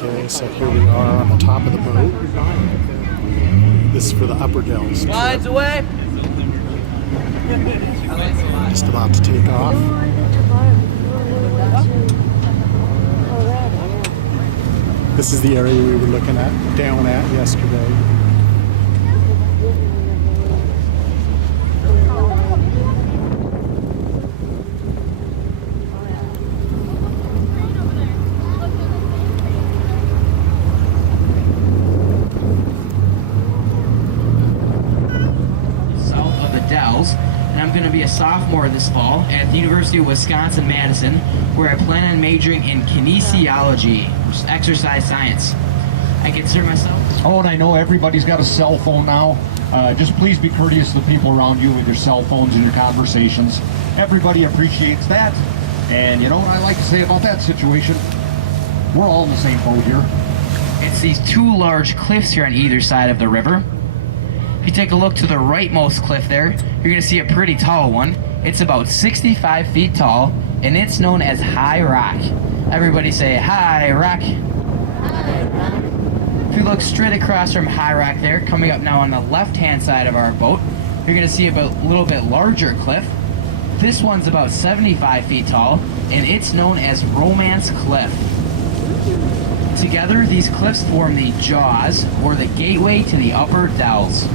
Okay, so here we are on the top of the boat. This is for the Upper Dells. Lines away! Just about to take off. This is the area we were looking down at yesterday. And I'm going to be a sophomore this fall at the University of Wisconsin-Madison, where I plan on majoring in kinesiology, which is exercise science. I consider myself... Oh, and I know everybody's got a cell phone now. Just please be courteous to the people around you with your cell phones and your conversations. Everybody appreciates that. And you know what I like to say about that situation? We're all in the same boat here. It's these two large cliffs here on either side of the river. If you take a look to the rightmost cliff there, you're going to see a pretty tall one. It's about 65 feet tall, and it's known as High Rock. Everybody say, High Rock. High Rock. If you look straight across from High Rock there, coming up now on the left-hand side of our boat, you're going to see a little bit larger cliff. This one's about 75 feet tall, and it's known as Romance Cliff. Together, these cliffs form the Jaws, or the gateway to the Upper Dells.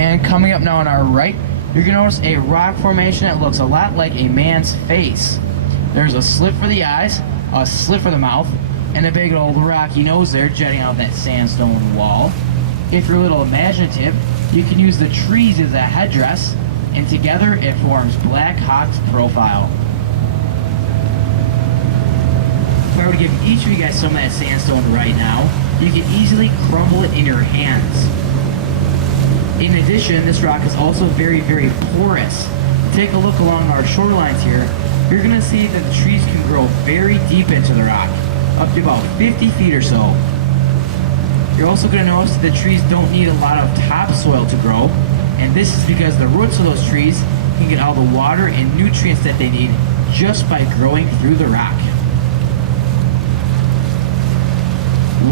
And coming up now on our right, you're going to notice a rock formation that looks a lot like a man's face. There's a slit for the eyes, a slit for the mouth, and a big old rocky nose there jutting out that sandstone wall. If you're a little imaginative, you can use the trees as a headdress, and together it forms Black Hawk's profile. If I were to give each of you guys some of that sandstone right now, you can easily crumble it in your hands. In addition, this rock is also very, very porous. Take a look along our shorelines here. You're going to see that the trees can grow very deep into the rock, up to about 50 feet or so. You're also going to notice that the trees don't need a lot of topsoil to grow, and this is because the roots of those trees can get all the water and nutrients that they need just by growing through the rock.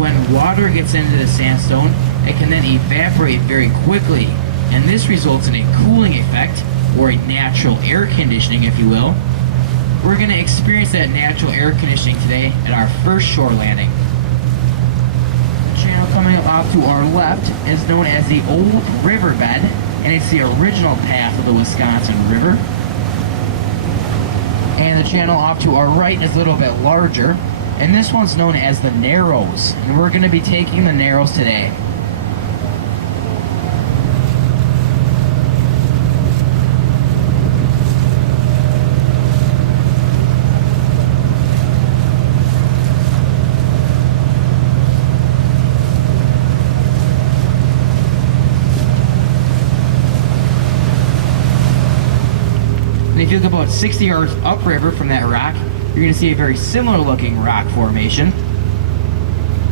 When water gets into the sandstone, it can then evaporate very quickly, and this results in a cooling effect, or a natural air conditioning, if you will. We're going to experience that natural air conditioning today at our first shore landing. The channel coming up off to our left is known as the Old Riverbed, and it's the original path of the Wisconsin River. And the channel off to our right is a little bit larger, and this one's known as the Narrows, and we're going to be taking the Narrows today. And if you look about 60 yards upriver from that rock, you're going to see a very similar looking rock formation.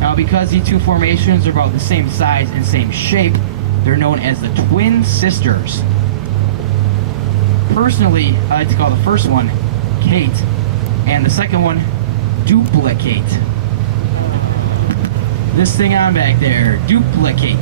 Now, because these two formations are about the same size and same shape, they're known as the Twin Sisters. Personally, I like to call the first one Kate, and the second one Duplicate. This thing on back there, Duplicate.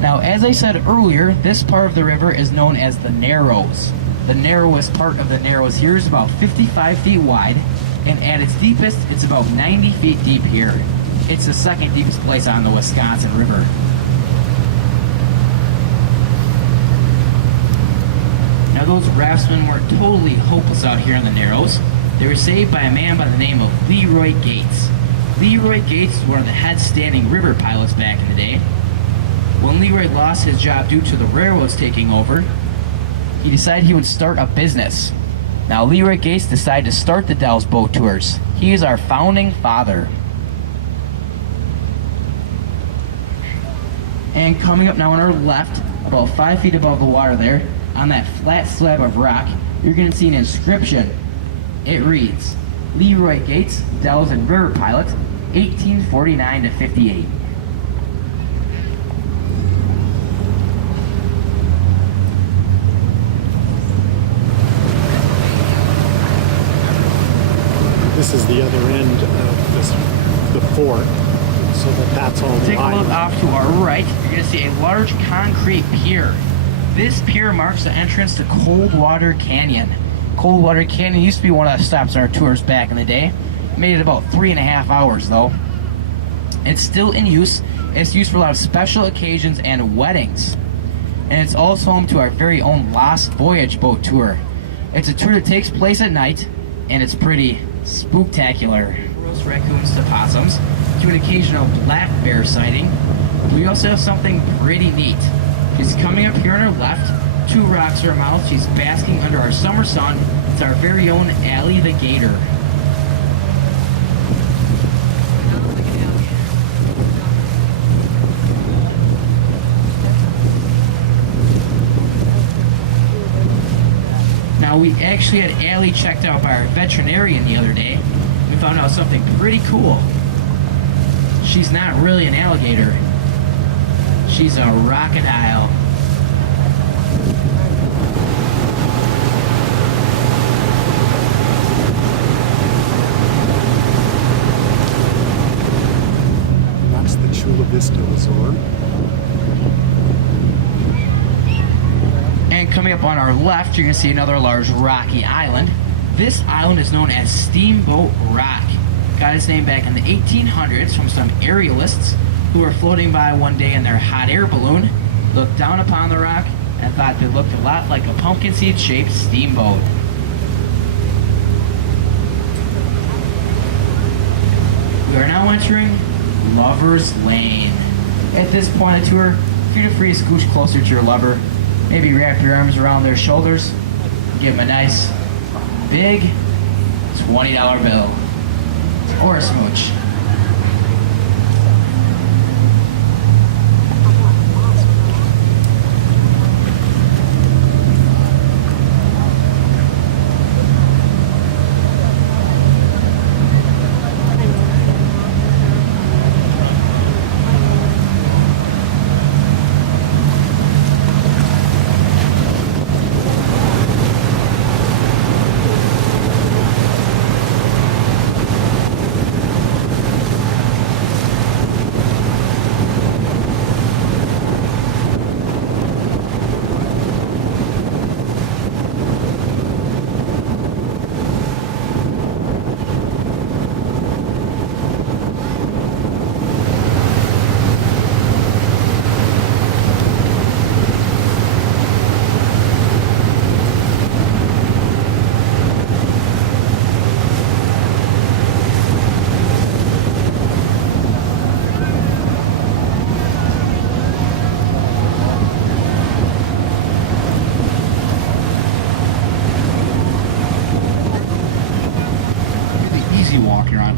Now, as I said earlier, this part of the river is known as the Narrows. The narrowest part of the Narrows here is about 55 feet wide, and at its deepest, it's about 90 feet deep here. It's the second deepest place on the Wisconsin River. Now, those raftsmen weren't totally hopeless out here in the Narrows. They were saved by a man by the name of Leroy Gates. Leroy Gates was one of the head-standing river pilots back in the day. When Leroy lost his job due to the railroads taking over, he decided he would start a business. Now, Leroy Gates decided to start the Dells Boat Tours. He is our founding father. And coming up now on our left, about 5 feet above the water there, on that flat slab of rock, you're going to see an inscription. It reads, Leroy Gates, Dells and River Pilot, 1849 to 58. This is the other end of the fort, so that's all the Take a look island. off to our right. You're going to see a large concrete pier. This pier marks the entrance to Coldwater Canyon. Coldwater Canyon used to be one of the stops on our tours back in the day. Made it about 3.5 hours though. It's still in use. It's used for a lot of special occasions and weddings. And it's also home to our very own Lost Voyage boat tour. It's a tour that takes place at night, and it's pretty spooktacular. Roast raccoons to possums, to an occasional black bear sighting. We also have something pretty neat. She's coming up here on her left, 2 rocks to her mouth. She's basking under our summer sun. It's our very own Allie the Gator. Now, we actually had Allie checked out by our veterinarian the other day. We found out something pretty cool. She's not really an alligator. She's a crocodile. That's the Chula Vista Resort. And coming up on our left, you're going to see another large rocky island. This island is known as Steamboat Rock. Got its name back in the 1800s from some aerialists who were floating by one day in their hot air balloon, looked down upon the rock, and thought they looked a lot like a pumpkin seed shaped steamboat. We are now entering Lover's Lane. At this point of the tour, feel free to scooch closer to your lover. Maybe wrap your arms around their shoulders, give them a nice, big $20 bill, or a smooch.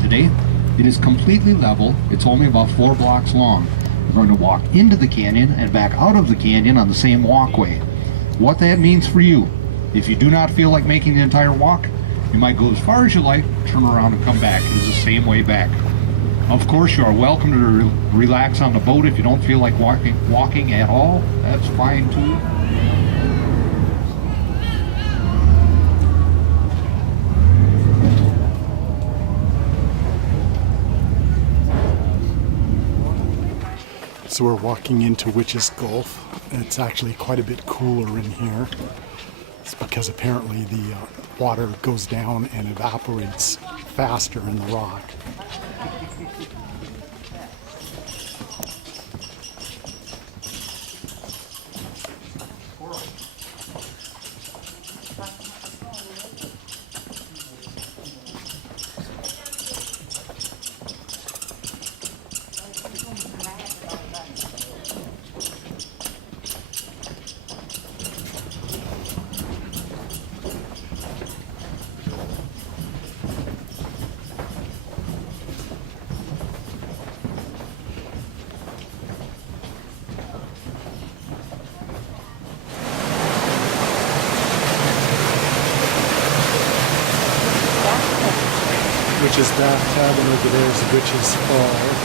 Today. It is completely level. It's only about 4 blocks long. We're going to walk into the canyon and back out of the canyon on the same walkway. What that means for you, if you do not feel like making the entire walk, you might go as far as you like, turn around and come back. It is the same way back. Of course, you are welcome to relax on the boat. If you don't feel like walking at all, that's fine too. So we're walking into Witch's Gulf. It's actually quite a bit cooler in here. It's because apparently the water goes down and evaporates faster in the rock. witch's bathtub, and over there is the witch's falls.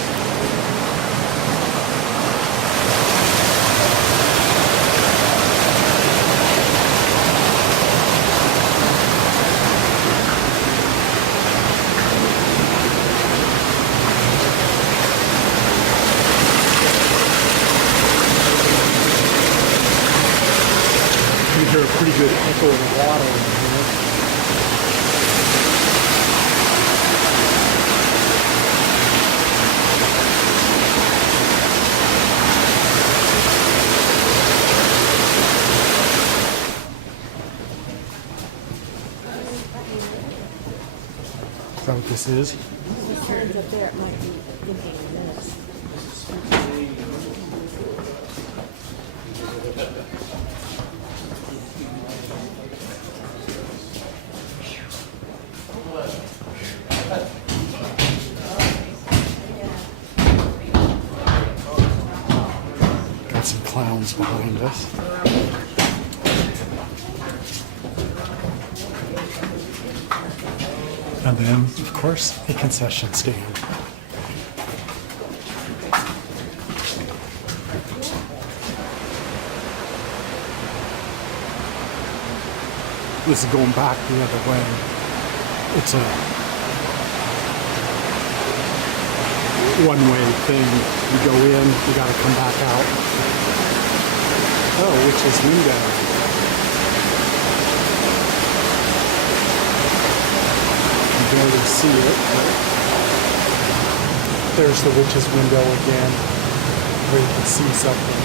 You hear a pretty good echo of the water in here. Is that what this is? Turns up there, it might be looking at this. Got some clowns behind us. And then, of course, a concession stand. This is going back the other way. It's a one-way thing. You go in, you gotta come back out. Oh, which is window. You barely see it, but there's the witch's window again, where you can see something.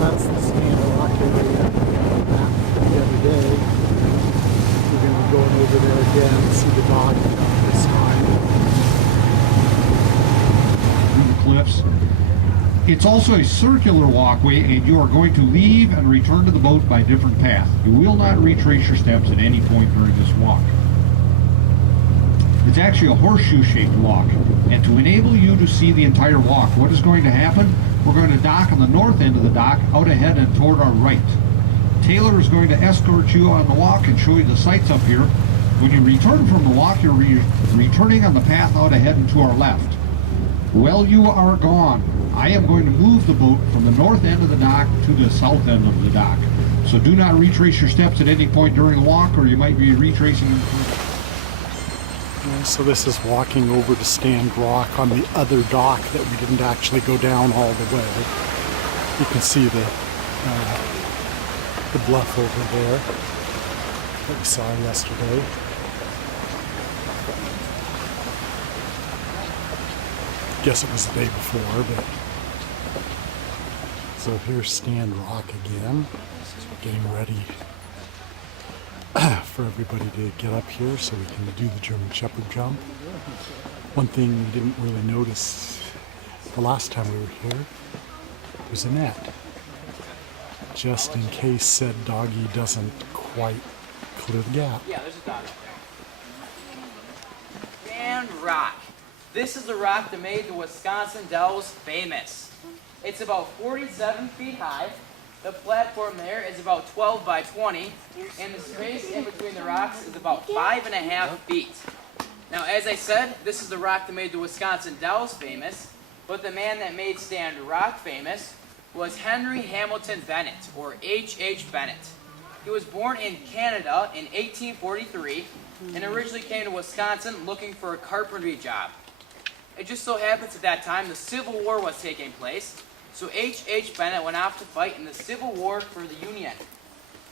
That's the stand rock area the other day. We're going to be going over there again and see the dog this time. Through the cliffs. It's also a circular walkway, and you are going to leave and return to the boat by a different path. You will not retrace your steps at any point during this walk. It's actually a horseshoe-shaped walk, and to enable you to see the entire walk, what is going to happen? We're going to dock on the north end of the dock, out ahead and toward our right. Taylor is going to escort you on the walk and show you the sights up here. When you return from the walk, you're returning on the path out ahead and to our left. While you are gone, I am going to move the boat from the north end of the dock to the south end of the dock. So do not retrace your steps at any point during the walk, or you might be retracing them. So this is walking over to Stand Rock on the other dock that we didn't actually go down all the way. You can see the bluff over there that we saw yesterday. Guess it was the day before, but so here's Stand Rock again. We're getting ready for everybody to get up here so we can do the German Shepherd jump. One thing we didn't really notice the last time we were here was a net, just in case said doggy doesn't quite clear the gap. Yeah, there's a dog up there. Stand Rock. This is the rock that made the Wisconsin Dells famous. It's about 47 feet high. The platform there is about 12 by 20, and the space in between the rocks is about 5.5 feet. Now, as I said, this is the rock that made the Wisconsin Dells famous, but the man that made Stand Rock famous was Henry Hamilton Bennett, or H.H. Bennett. He was born in Canada in 1843 and originally came to Wisconsin looking for a carpentry job. It just so happens at that time the Civil War was taking place, so H.H. Bennett went off to fight in the Civil War for the Union.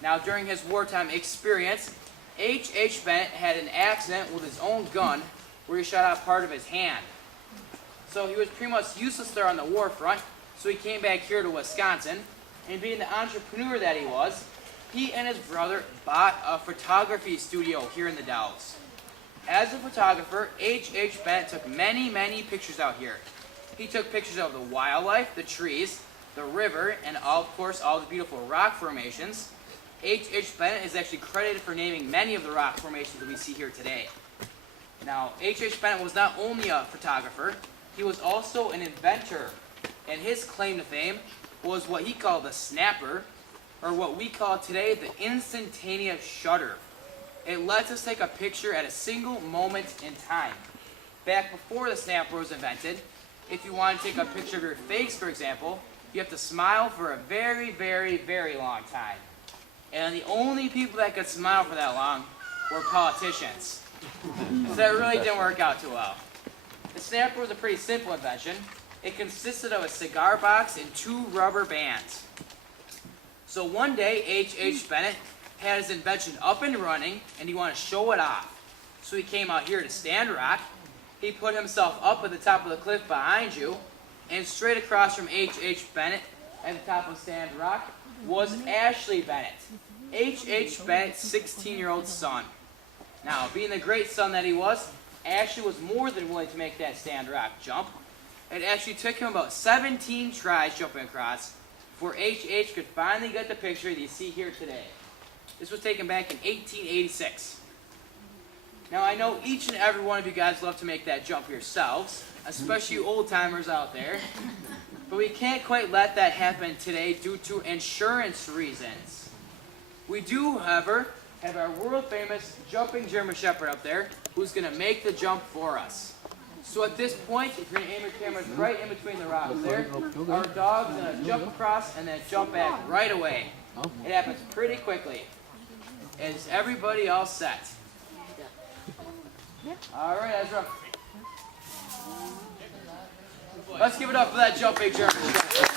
Now, during his wartime experience, H.H. Bennett had an accident with his own gun where he shot out part of his hand. So he was pretty much useless there on the war front, so he came back here to Wisconsin, and being the entrepreneur that he was, he and his brother bought a photography studio here in the Dells. As a photographer, H.H. Bennett took many, many pictures out here. He took pictures of the wildlife, the trees, the river, and of course all the beautiful rock formations, H.H. Bennett is actually credited for naming many of the rock formations that we see here today. Now, H.H. Bennett was not only a photographer, he was also an inventor, and his claim to fame was what he called the snapper, or what we call today the instantaneous shutter. It lets us take a picture at a single moment in time. Back before the snapper was invented, if you want to take a picture of your face, for example, you have to smile for a very, very, very long time. And the only people that could smile for that long were politicians. So that really didn't work out too well. The snapper was a pretty simple invention. It consisted of a cigar box and 2 rubber bands. So one day, H.H. Bennett had his invention up and running, and he wanted to show it off. So he came out here to Stand Rock. He put himself up at the top of the cliff behind you, and straight across from H.H. Bennett at the top of Stand Rock was Ashley Bennett, H.H. Bennett's 16-year-old son. Now, being the great son that he was, Ashley was more than willing to make that Stand Rock jump. It actually took him about 17 tries jumping across before H.H. could finally get the picture that you see here today. This was taken back in 1886. Now, I know each and every one of you guys love to make that jump yourselves, especially you old-timers out there. But we can't quite let that happen today due to insurance reasons. We do, however, have our world-famous jumping German Shepherd up there who's going to make the jump for us. So at this point, if you're going to aim your cameras right in between the rocks there, our dog's going to jump across and then jump back right away. It happens pretty quickly. Is everybody all set? All right, Ezra. Let's give it up for that jumping German Shepherd.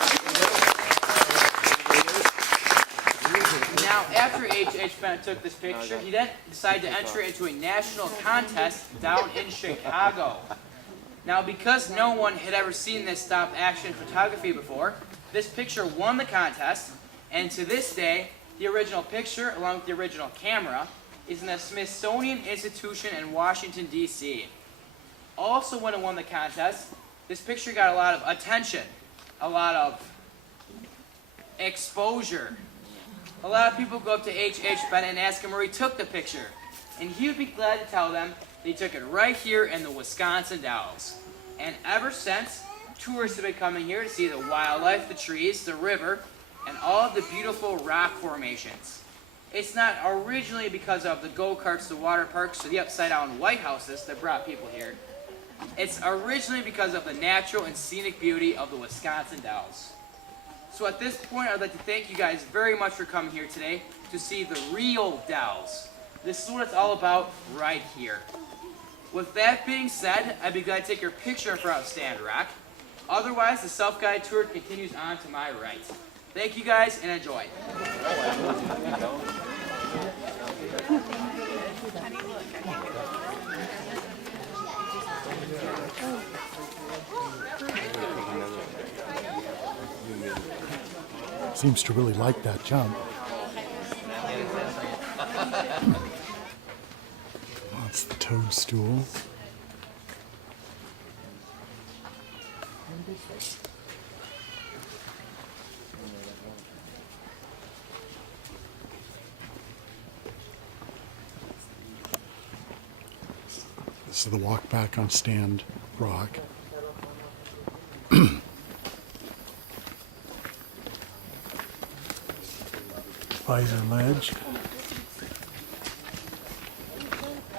Now, after H.H. Bennett took this picture, he then decided to enter into a national contest down in Chicago. Now, because no one had ever seen this stop-action photography before, this picture won the contest, and to this day, the original picture, along with the original camera, is in the Smithsonian Institution in Washington, D.C. Also, when it won the contest, this picture got a lot of attention, a lot of exposure. A lot of people go up to H.H. Bennett and ask him where he took the picture, and he would be glad to tell them that he took it right here in the Wisconsin Dells. And ever since, tourists have been coming here to see the wildlife, the trees, the river, and all of the beautiful rock formations. It's not originally because of the go-karts, the water parks, or the upside-down White Houses that brought people here. It's originally because of the natural and scenic beauty of the Wisconsin Dells. So at this point, I'd like to thank you guys very much for coming here today to see the real Dells. This is what it's all about right here. With that being said, I'd be glad to take your picture in front of Stand Rock. Otherwise, the self-guided tour continues on to my right. Thank you guys and enjoy. Seems to really like that jump. That's the toadstool. This is the walk back on Stand Rock. Visor Ledge.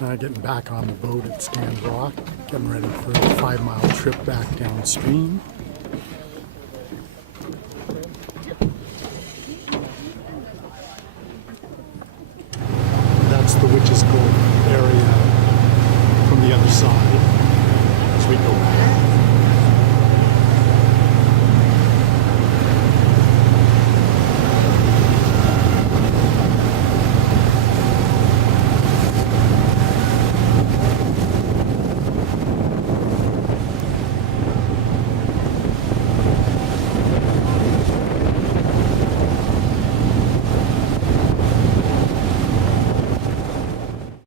Now getting back on the boat at Stand Rock, getting ready for a 5-mile trip back downstream.